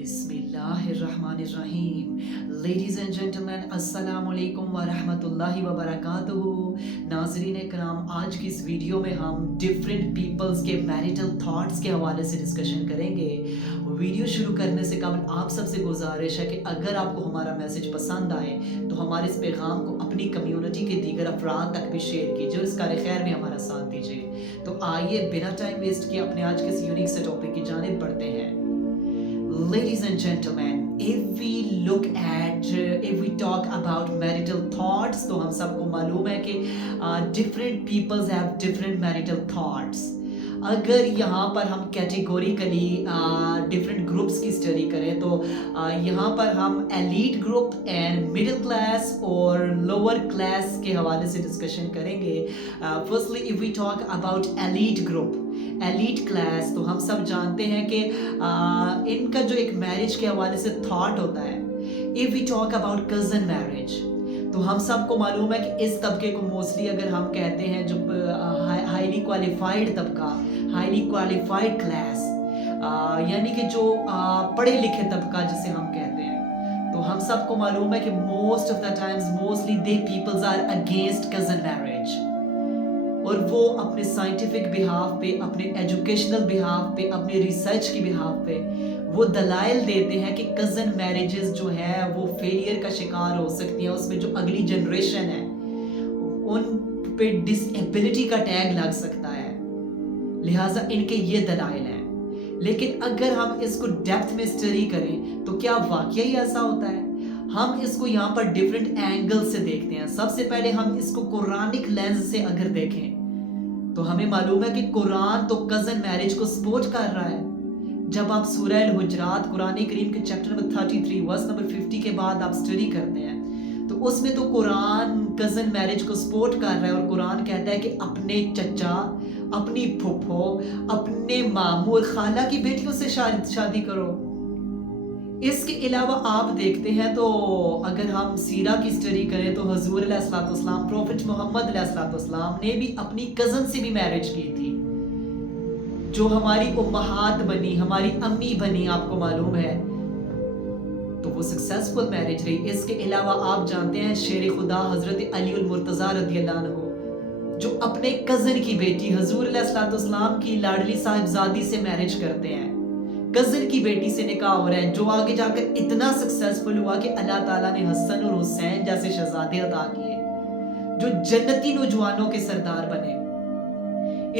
बिस्मिल्लाहिर्रहमानिर्रहीम। Ladies and gentleman, अस्सलामु अलैकुम व रहमतुल्लाहि व बरकातुहू। नाज़रीन कराम, आज की इस वीडियो में हम डिफरेंट पीपल्स के मैरिटल थॉट्स के हवाले से डिस्कशन करेंगे। वीडियो शुरू करने से कबल आप सबसे गुजारिश है कि अगर आपको हमारा मैसेज पसंद आए तो हमारे इस पैगाम को अपनी कम्युनिटी के दीगर अफराद तक भी शेयर कीजिए और इस कार खैर में हमारा साथ दीजिए। तो आइए बिना टाइम वेस्ट किए अपने आज के इस यूनिक से टॉपिक की जानिब बढ़ते हैं। Ladies and gentlemen, if we talk about marital thoughts, तो हम सबको मालूम है कि different peoples have different marital thoughts. अगर यहाँ पर हम कैटेगोरिकली डिफरेंट ग्रुप्स की स्टडी करें तो यहाँ पर हम elite group and middle class और लोअर क्लास के हवाले से डिस्कशन करेंगे। Firstly if we talk about elite group, elite class, तो हम सब जानते हैं कि इनका जो एक मैरिज के हवाले से थॉट होता है। If we talk about cousin marriage, तो हम सबको मालूम है कि इस तबके को मोस्टली अगर हम कहते हैं जो हाईली क्वालिफाइड तबका, हाईली क्वालिफाइड क्लास, यानी कि जो पढ़े लिखे तबका जिसे हम कहते हैं, तो हम सबको मालूम है कि most of the times mostly they peoples are against cousin marriage, और वो अपने साइंटिफिक बिहाफ पे, अपने एजुकेशनल बिहाफ पे, अपने रिसर्च की बिहाफ पे वो दलाइल देते हैं कि कज़न मैरिजेस जो है वो फेलियर का शिकार हो सकती हैं। उसमें जो अगली जनरेशन है उन पे डिसेबिलिटी का टैग लग सकता है, लिहाजा इनके ये दलाइल हैं। लेकिन अगर हम इसको डेप्थ में स्टडी करें तो क्या वाकई ही ऐसा होता है? हम इसको यहाँ पर डिफरेंट एंगल से देखते हैं। सबसे पहले हम इसको कुरानिक लेंस से अगर देखें तो हमें मालूम है कि कुरान तो कज़न मैरिज को सपोर्ट कर रहा है। जब आप सूरह अल हुजरात कुरान करीम के चैप्टर नंबर 33 वर्स नंबर 50 के बाद आप स्टडी करते हैं तो उसमें तो कुरान कज़न मैरिज को सपोर्ट कर रहा है, और कुरान कहता है कि अपने चचा, अपनी फुफ्फो, अपने मामू और खाला की बेटियों से शादी करो। इसके अलावा आप देखते हैं तो अगर हम सीरा की स्टडी करें तो हुजूर अलैहिस्सलाम, प्रॉफिट मोहम्मद अलैहिस्सलाम ने भी अपनी कज़न से भी मैरिज की थी, जो हमारी उम्महात बनी, हमारी अम्मी बनी, आपको मालूम है, तो वो सक्सेसफुल मैरिज रही। इसके अलावा आप जानते हैं शेर खुदा हजरत अली उल मुर्तज़ा रज़ियल्लाहु अन्हु, जो अपने कज़न की बेटी हुजूर अलैहिस्सलाम की लाडली साहिबजादी से मैरिज करते हैं। कज़न की बेटी से निकाह हो रहा है, जो आगे जाकर इतना सक्सेसफुल हुआ कि अल्लाह ताला ने हसन और हुसैन जैसे शहजादे अता किए, जो जन्नती नौजवानों के सरदार बने।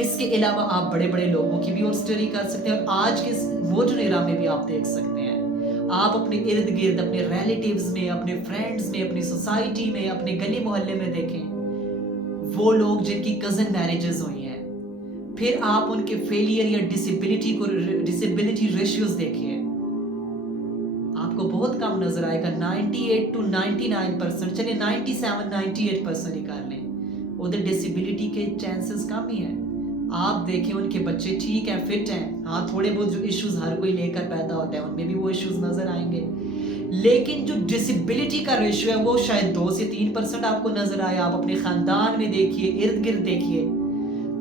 इसके अलावा आप बड़े बड़े लोगों की भी और स्टडी कर सकते हैं, और आज के मॉडर्न एरा में भी आप देख सकते हैं। आप अपने इर्द गिर्द, अपने रिलेटिव्स में, अपने फ्रेंड्स में, अपनी सोसाइटी में, अपने गली मोहल्ले में देखें वो लोग जिनकी कज़न मैरिजेस हुई हैं। फिर आप उनके फेलियर या डिसेबिलिटी रेशियोज देखिए, आपको बहुत कम नजर आएगा। 98 to 99%, चलिए 97-98% ही कर लें, उधर डिसेबिलिटी के चांसेस कम ही हैं। आप देखें उनके बच्चे ठीक है, फिट हैं, हाँ थोड़े बहुत जो इश्यूज हर कोई लेकर पैदा होता है उनमें भी वो इश्यूज नजर आएंगे, लेकिन जो डिसेबिलिटी का रेशियो है वो शायद 2 से 3% आपको नजर आए। आप अपने खानदान में देखिए, इर्द गिर्द देखिए।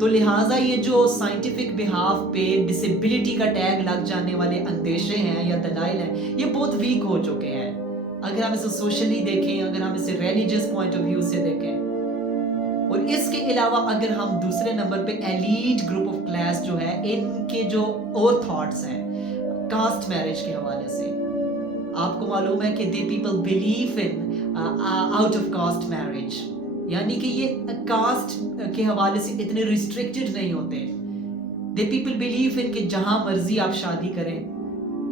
तो लिहाजा ये जो साइंटिफिक बिहाफ पे डिसेबिलिटी का टैग लग जाने वाले अंदेशे हैं या दलाइल हैं, ये बहुत वीक हो चुके हैं। अगर हम इसे सोशली देखें, अगर हम इसे रिलीजियस पॉइंट ऑफ व्यू से देखें, और इसके अलावा अगर हम दूसरे नंबर पे एलीट ग्रुप ऑफ क्लास जो है, इनके जो और थॉट्स हैं कास्ट मैरिज के हवाले से, आपको मालूम है कि they people believe in out of caste marriage, यानी कि ये कास्ट के हवाले से इतने रिस्ट्रिक्टेड नहीं होते। दे पीपल बिलीव इन कि जहां मर्जी आप शादी करें,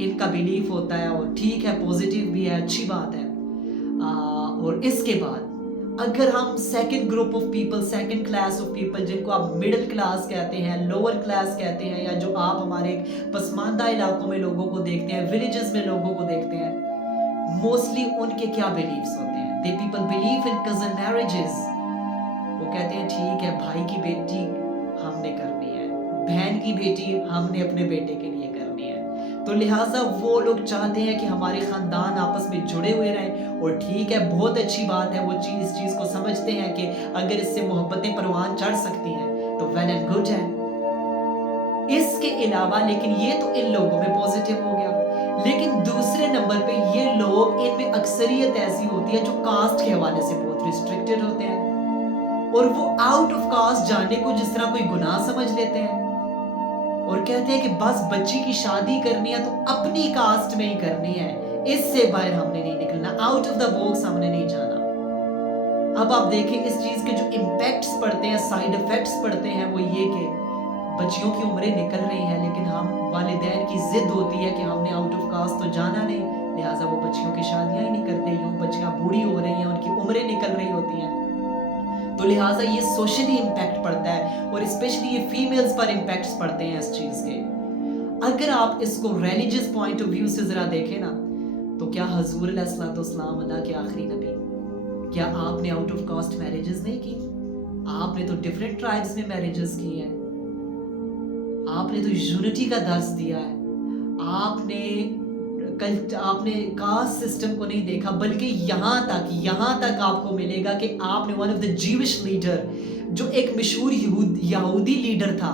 इनका बिलीफ होता है, और ठीक है, पॉजिटिव भी है, अच्छी बात है। और इसके बाद अगर हम second group of people, second class of people, जिनको आप मिडिल क्लास कहते हैं, लोअर क्लास कहते हैं, या जो आप हमारे पसमानदा इलाकों में लोगों को देखते हैं, विलेजेस में लोगों को देखते हैं, मोस्टली उनके क्या बिलीव्स होते हैं? They people believe in cousin marriages. वो कहते हैं ठीक है, भाई की बेटी हमने करनी है, बहन की बेटी हमने अपने बेटे के लिए करनी है। तो लिहाजा वो लोग चाहते हैं कि हमारे खानदान आपस में जुड़े हुए रहें, और ठीक है, बहुत अच्छी बात है, वो इस चीज को समझते हैं कि अगर इससे मोहब्बतें परवान चढ़ सकती हैं तो वेल एंड गुड है। इसके अलावा लेकिन ये तो इन लोगों में पॉजिटिव हो गया, लेकिन दूसरे नंबर पे ये लोग, इनमें अक्सरियत ऐसी होती है जो कास्ट के हवाले से बहुत रिस्ट्रिक्टेड होते हैं और वो आउट ऑफ कास्ट जाने को जिस तरह कोई गुनाह समझ लेते हैं और कहते हैं कि बस बच्ची की शादी करनी है तो अपनी कास्ट में ही करनी है, इससे बाहर हमने नहीं निकलना, आउट ऑफ द बॉक्स हमने नहीं जाना। अब आप देखें इस चीज के जो इम्पैक्ट्स पड़ते हैं, साइड इफेक्ट्स पड़ते हैं, वो ये कि बच्चियों की उम्रें निकल रही हैं लेकिन हम वालिदैन की जिद होती है कि हमने आउट ऑफ कास्ट तो जाना नहीं, लिहाजा वो बच्चियों की शादियां ही नहीं करते, यूं बच्चियां बूढ़ी हो रही हैं, उनकी उम्रें निकल रही होती हैं, तो लिहाजा ये सोशली इम्पैक्ट पड़ता है और स्पेशली ये फीमेल्स पर इम्पैक्ट्स पड़ते हैं इस चीज के। अगर आप इसको रिलीजियस पॉइंट ऑफ व्यू से जरा देखें ना, तो क्या हजूर अलैहिस्सलाम अल्लाह के आखिरी नबी, क्या आपने आउट ऑफ कास्ट मैरिजेस नहीं की? आपने तो डिफरेंट ट्राइब्स में मैरिजेस की हैं, आपने तो यूनिटी का दर्स दिया है, आपने कास्ट सिस्टम को नहीं देखा, बल्कि यहाँ तक आपको मिलेगा कि आपने वन ऑफ द जीविश लीडर, जो एक मशहूर यहूदी लीडर था,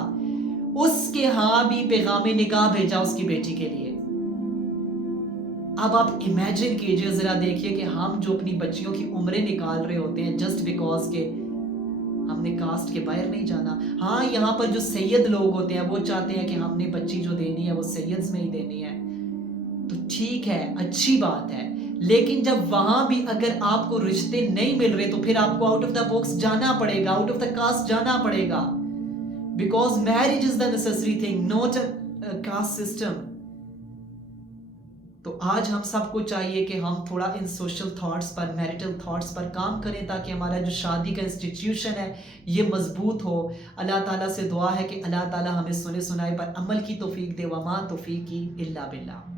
उसके यहाँ भी पैगाम निकाह भेजा उसकी बेटी के लिए। अब आप इमेजिन कीजिए, जरा देखिए कि हम जो अपनी बच्चियों की उम्रें निकाल रहे होते हैं जस्ट बिकॉज के हमने कास्ट के बाहर नहीं जाना। हाँ, यहाँ पर जो सैयद लोग होते हैं वो चाहते हैं कि हमने बच्ची जो देनी है वो सैयद्स में ही देनी है, तो ठीक है, अच्छी बात है, लेकिन जब वहां भी अगर आपको रिश्ते नहीं मिल रहे तो फिर आपको आउट ऑफ द बॉक्स जाना पड़ेगा, आउट ऑफ द कास्ट जाना पड़ेगा, because marriage is the necessary thing, not a caste system. तो आज हम सबको चाहिए कि हम थोड़ा इन सोशल थॉट्स पर, मैरिटल थॉट्स पर काम करें ताकि हमारा जो शादी का इंस्टीट्यूशन है ये मजबूत हो। अल्लाह ताला से दुआ है कि अल्लाह ताला हमें सुने सुनाए पर अमल की तौफीक दे, वमा तौफीकी इल्ला बिल्लाह।